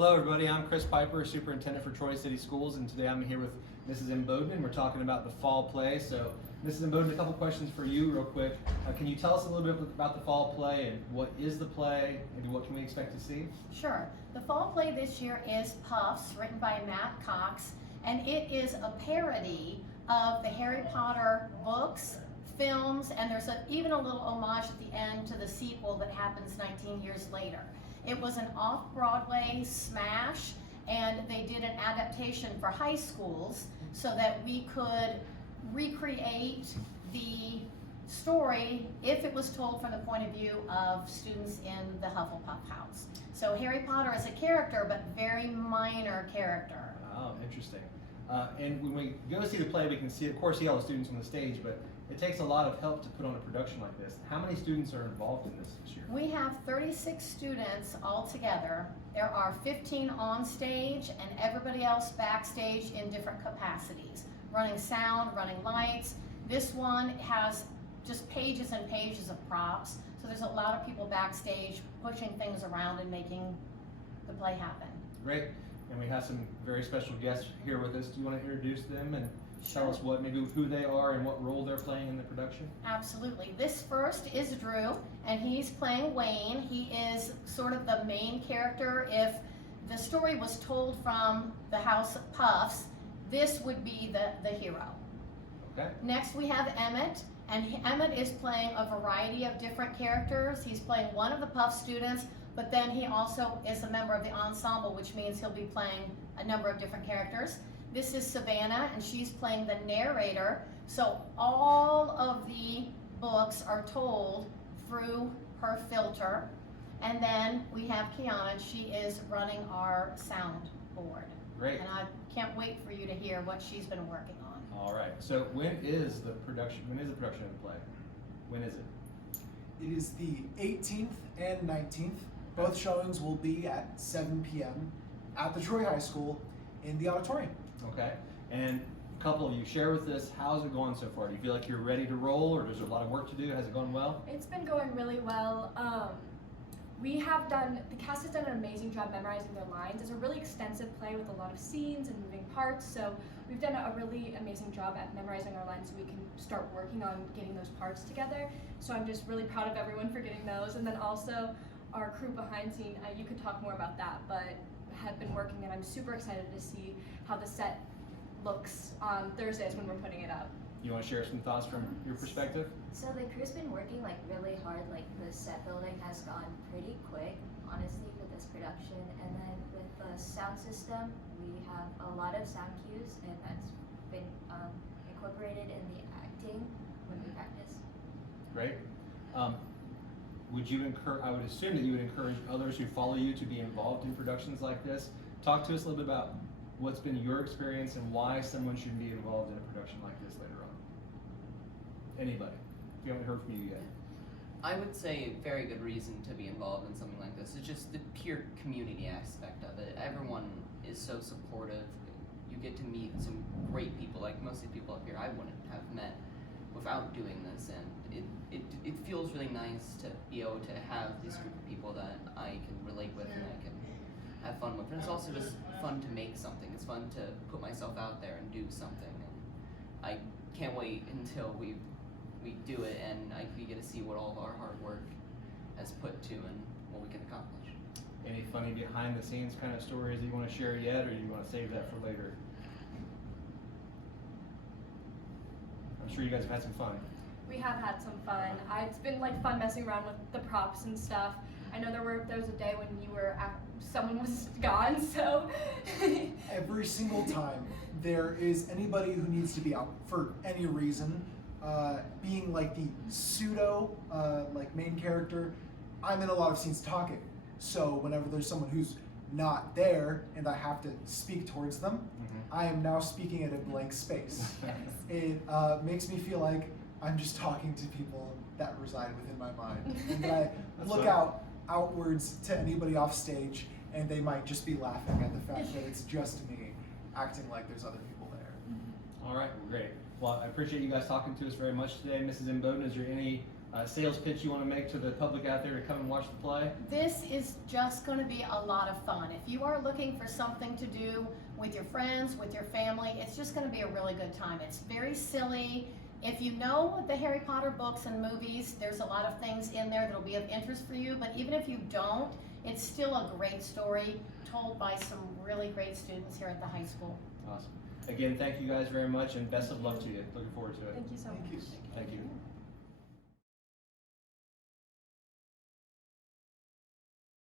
Hello everybody, I'm Chris Piper, Superintendent for Troy City Schools, and today I'm here with Mrs. Imboden, and we're talking about the fall play. So, Mrs. Imboden, a couple questions for you real quick. Can you tell us a little bit about the fall play, and what is the play, and what can we expect to see? Sure. The fall play this year is Puffs, written by Matt Cox, and it is a parody of the Harry Potter books, films, and there's even a little homage at the end to the sequel that happens 19 years later. It was an off-Broadway smash, and they did an adaptation for high schools so that we could recreate the story if it was told from the point of view of students in the Hufflepuff house. So Harry Potter is a character, but very minor character. Oh, interesting. And when we go see the play, we can see, of course, see all the students on the stage, but it takes a lot of help to put on a production like this. How many students are involved in this year? We have 36 students altogether. There are 15 on stage and everybody else backstage in different capacities. Running sound, running lights. This one has just pages and pages of props. So there's a lot of people backstage pushing things around and making the play happen. Great. And we have some very special guests here with us. Do you want to introduce them and tell us maybe who they are and what role they're playing in the production? Absolutely. This first is Drew, and he's playing Wayne. He is sort of the main character. If the story was told from the House of Puffs, this would be the hero. Okay. Next we have Emmett, and Emmett is playing a variety of different characters. He's playing one of the Puff students, but then he also is a member of the ensemble, which means he'll be playing a number of different characters. This is Savannah, and she's playing the narrator. So all of the books are told through her filter. And then we have Kiana, and she is running our sound board. Great. And I can't wait for you to hear what she's been working on. All right. So when is the production of the play? When is it? It is the 18th and 19th. Both showings will be at 7 p.m. at the Troy High School in the auditorium. Okay. And a couple of you, share with us, how's it going so far? Do you feel like you're ready to roll, or is there a lot of work to do? Has it gone well? It's been going really well. The cast has done an amazing job memorizing their lines. It's a really extensive play with a lot of scenes and moving parts, so we've done a really amazing job at memorizing our lines so we can start working on getting those parts together. So I'm just really proud of everyone for getting those. And then also our crew behind scene, you could talk more about that, but have been working, and I'm super excited to see how the set looks on Thursdays when we're putting it up. You want to share some thoughts from your perspective? So the crew's been working really hard. The set building has gone pretty quick, honestly, for this production. And then with the sound system, we have a lot of sound cues, and that's been incorporated in the acting when we practice. Great. I would assume that you would encourage others who follow you to be involved in productions like this. Talk to us a little bit about what's been your experience and why someone should be involved in a production like this later on. Anybody? We haven't heard from you yet. I would say a very good reason to be involved in something like this is just the pure community aspect of it. Everyone is so supportive. You get to meet some great people, like most of the people up here I wouldn't have met without doing this, and it feels really nice to be able to have this group of people that I can relate with and I can have fun with. And it's also just fun to make something. It's fun to put myself out there and do something, and I can't wait until we do it and we get to see what all of our hard work has put to and what we can accomplish. Any funny behind the scenes kind of stories that you want to share yet, or you want to save that for later? I'm sure you guys have had some fun. We have had some fun. It's been fun messing around with the props and stuff. I know there was a day when someone was gone, so. Every single time there is anybody who needs to be out for any reason, being the pseudo main character, I'm in a lot of scenes talking. So whenever there's someone who's not there and I have to speak towards them, I am now speaking at a blank space. It makes me feel like I'm just talking to people that reside within my mind. And then I look outwards to anybody off stage, and they might just be laughing at the fact that it's just me acting like there's other people there. All right, well, great. Well, I appreciate you guys talking to us very much today. Mrs. Imboden, is there any sales pitch you want to make to the public out there to come and watch the play? This is just going to be a lot of fun. If you are looking for something to do with your friends, with your family, it's just going to be a really good time. It's very silly. If you know the Harry Potter books and movies, there's a lot of things in there that'll be of interest for you, but even if you don't, it's still a great story told by some really great students here at the high school. Awesome. Again, thank you guys very much, and best of luck to you. Looking forward to it. Thank you so Thank much. you. Thank you.